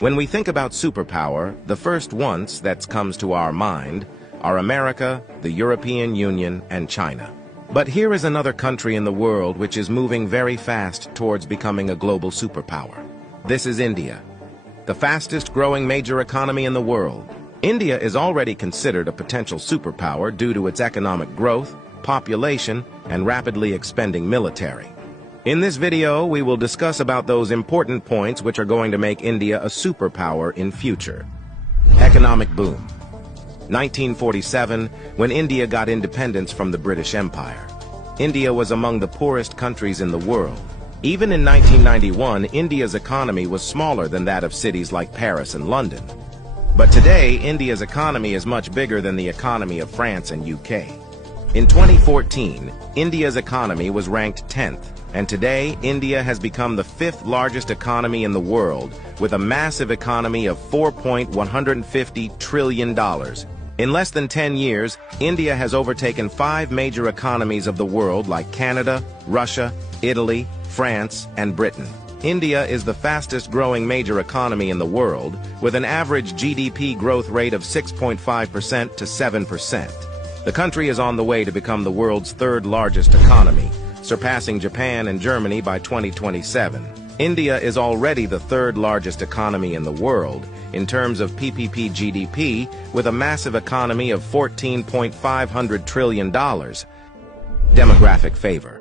When we think about superpower, the first ones that comes to our mind are America, the European Union, and China. But here is another country in the world which is moving very fast towards becoming a global superpower. This is India, the fastest growing major economy in the world. India is already considered a potential superpower due to its economic growth, population, and rapidly expanding military. In this video, we will discuss about those important points which are going to make India a superpower in future. Economic boom. 1947, when India got independence from the British Empire. India was among the poorest countries in the world. Even in 1991, India's economy was smaller than that of cities like Paris and London. But today, India's economy is much bigger than the economy of France and UK. In 2014, India's economy was ranked 10th, and today, India has become the 5th largest economy in the world, with a massive economy of $4.150 trillion. In less than 10 years, India has overtaken 5 major economies of the world like Canada, Russia, Italy, France, and Britain. India is the fastest growing major economy in the world, with an average GDP growth rate of 6.5% to 7%. The country is on the way to become the world's 3rd largest economy, surpassing Japan and Germany by 2027. India is already the 3rd largest economy in the world in terms of PPP GDP, with a massive economy of $14.5 trillion. Demographic favor.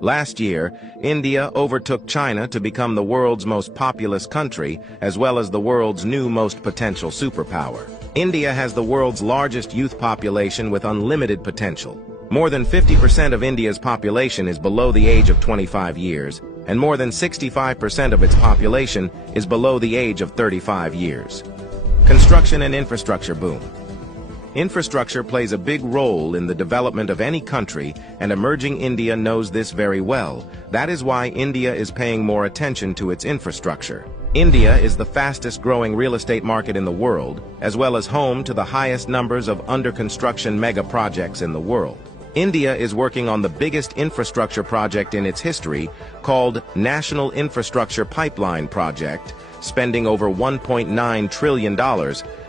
Last year, India overtook China to become the world's most populous country, as well as the world's new most potential superpower. India has the world's largest youth population with unlimited potential. More than 50% of India's population is below the age of 25 years, and more than 65% of its population is below the age of 35 years. Construction and infrastructure boom. Infrastructure plays a big role in the development of any country, and emerging India knows this very well. That is why India is paying more attention to its infrastructure. India is the fastest growing real estate market in the world, as well as home to the highest numbers of under-construction mega projects in the world. India is working on the biggest infrastructure project in its history, called National Infrastructure Pipeline Project, spending over $1.9 trillion,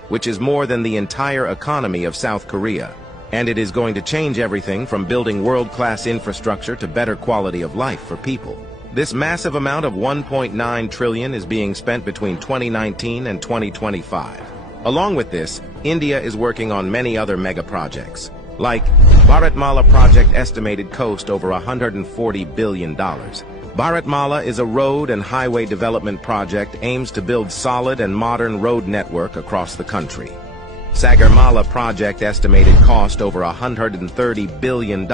which is more than the entire economy of South Korea. And it is going to change everything from building world-class infrastructure to better quality of life for people. This massive amount of $1.9 trillion is being spent between 2019 and 2025. Along with this, India is working on many other mega projects, like Bharatmala project estimated cost over $140 billion. Bharatmala is a road and highway development project aims to build solid and modern road network across the country. Sagarmala project estimated cost over $130 billion.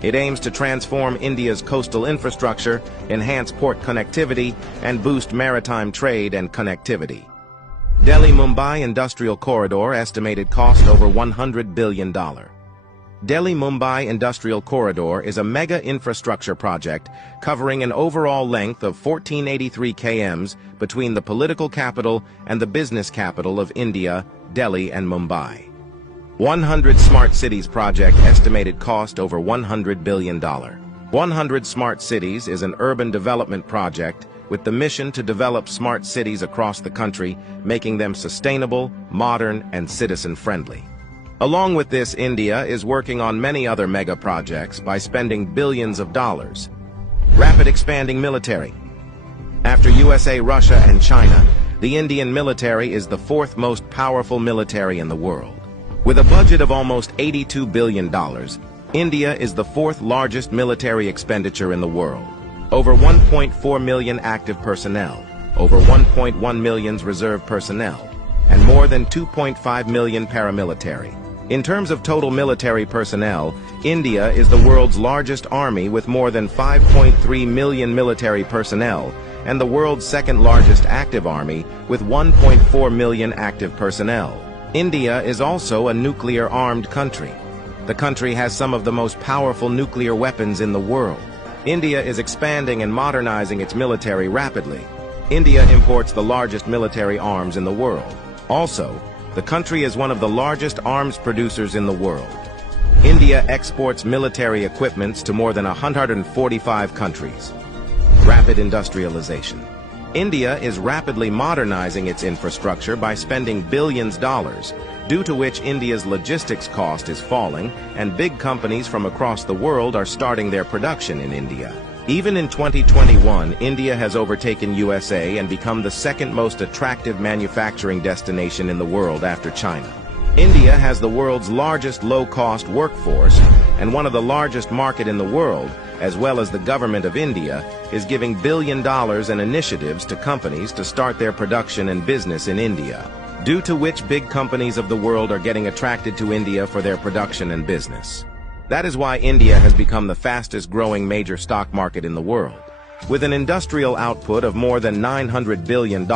It aims to transform India's coastal infrastructure, enhance port connectivity, and boost maritime trade and connectivity. Delhi-Mumbai Industrial Corridor estimated cost over $100 billion. Delhi-Mumbai Industrial Corridor is a mega infrastructure project covering an overall length of 1483 km between the political capital and the business capital of India, Delhi and Mumbai. 100 Smart Cities project estimated cost over $100 billion. 100 Smart Cities is an urban development project with the mission to develop smart cities across the country, making them sustainable, modern, and citizen-friendly. Along with this, India is working on many other mega projects by spending billions of dollars. Rapid expanding military. After USA, Russia, and China, the Indian military is the 4th most powerful military in the world. With a budget of almost $82 billion, India is the 4th largest military expenditure in the world. Over 1.4 million active personnel, over 1.1 million reserve personnel, and more than 2.5 million paramilitary. In terms of total military personnel, India is the world's largest army with more than 5.3 million military personnel, and the world's 2nd largest active army with 1.4 million active personnel. India is also a nuclear-armed country. The country has some of the most powerful nuclear weapons in the world. India is expanding and modernizing its military rapidly. India imports the largest military arms in the world. Also, the country is one of the largest arms producers in the world. India exports military equipments to more than 145 countries. Rapid industrialization. India is rapidly modernizing its infrastructure by spending billions of dollars, due to which India's logistics cost is falling, and big companies from across the world are starting their production in India. Even in 2021, India has overtaken USA and become the second most attractive manufacturing destination in the world after China. India has the world's largest low-cost workforce, and one of the largest market in the world, as well as the government of India, is giving billions of dollars in initiatives to companies to start their production and business in India, due to which big companies of the world are getting attracted to India for their production and business. That is why India has become the fastest-growing major stock market in the world. With an industrial output of more than $900 billion,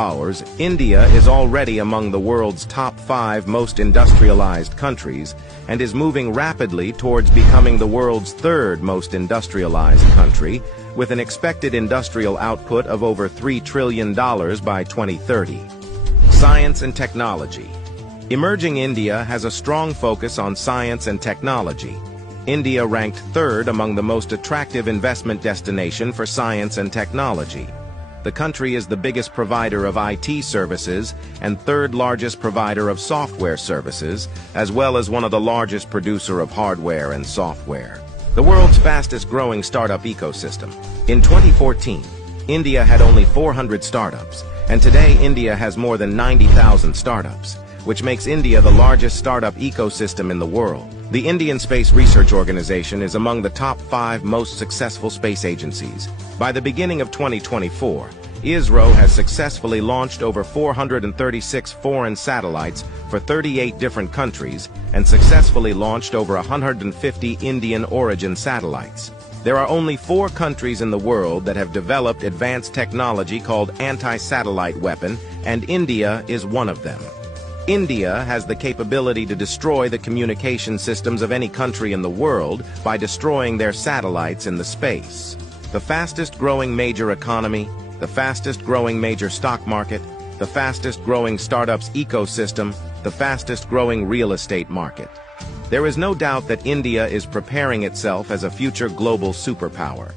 India is already among the world's top 5 most industrialized countries and is moving rapidly towards becoming the world's 3rd most industrialized country, with an expected industrial output of over $3 trillion by 2030. Science and technology. Emerging India has a strong focus on science and technology. India ranked 3rd among the most attractive investment destination for science and technology. The country is the biggest provider of IT services and 3rd largest provider of software services, as well as one of the largest producer of hardware and software. The world's fastest growing startup ecosystem. In 2014, India had only 400 startups, and today India has more than 90,000 startups, which makes India the largest startup ecosystem in the world. The Indian Space Research Organization is among the top 5 most successful space agencies. By the beginning of 2024, ISRO has successfully launched over 436 foreign satellites for 38 different countries and successfully launched over 150 Indian origin satellites. There are only 4 countries in the world that have developed advanced technology called anti-satellite weapon, and India is one of them. India has the capability to destroy the communication systems of any country in the world by destroying their satellites in the space. The fastest growing major economy, the fastest growing major stock market, the fastest growing startups ecosystem, the fastest growing real estate market. There is no doubt that India is preparing itself as a future global superpower.